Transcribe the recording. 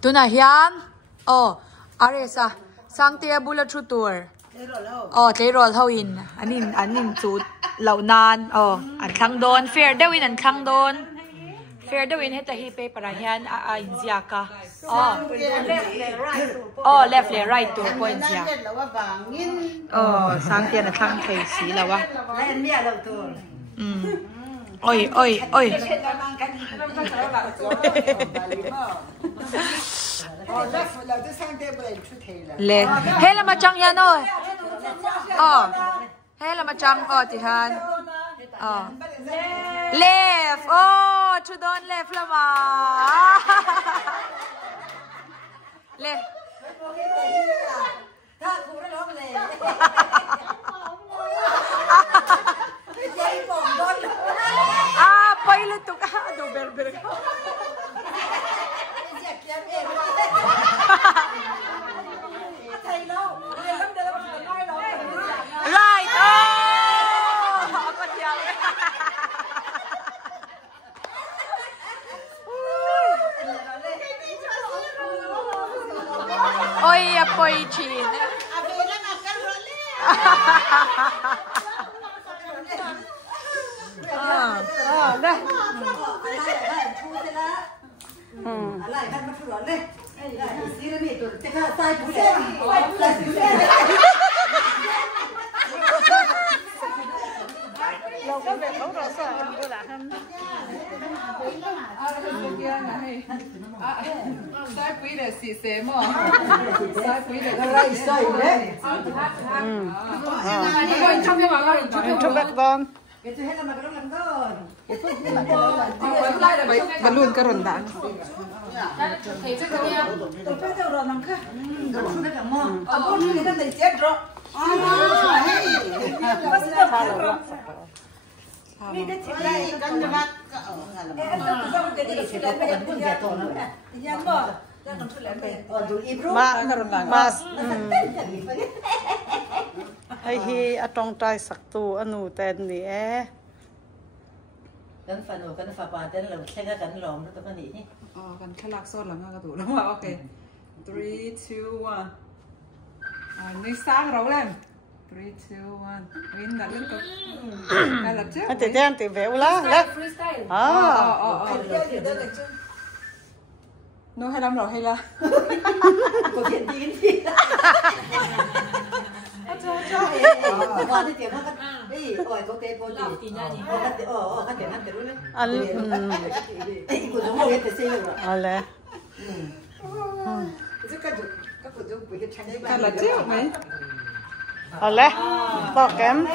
tu na hian aresa sang tia bula thu tur tlei rol ho in anin chu lau nan an thlang don fair dewin an thlang don fair dewin heta hi paper hian a inziaka left le right tur point ya sang tia na thlang thei si lawa oi le hela ma chang ya no hela ma chang ti han left chu don left la ma left ta ku ra lo le pilot to ka do berber right oi apoi chin đây lâu có việc không rõ sợ cô là không sai quý để xì xế mà sai quý để lấy sai đấy trong cái bảo con bật luôn cái rồn đạn thấy chắc cái tôi phải theo rồi nằm khác không biết làm mò bố người ta thấy chết rồi mi cái chuyện này cần cho bạn em tôi không cái gì chuyện này em cũng giải tỏa nó thì nhắm bỏ ra còn chuyện này đủ im mà cái rồn đạn mà hay hi ở trong trai sắc tu anh u tên nèกันฟันโอกันฟ้าปาเต้นเราใช้กันหลอมแล้วตัวนี้กันแค่ลักซ้อนหลังกระตูแล้วว่าโอเค 3 2 1นี่สร้างเราเล่น3 2 1วินดัดเล่นกับการหลับเจ้าanh tiền tiền véo lá đấy nó hay làm rồi hay là có chuyện gì đi qua đi tiền khác đi ôi có tiền có gì khác tiền ăn tiền luôn đấy anh cũng giống như cái xe rồi lẽการหลับเจ้าไหมlẽ to kém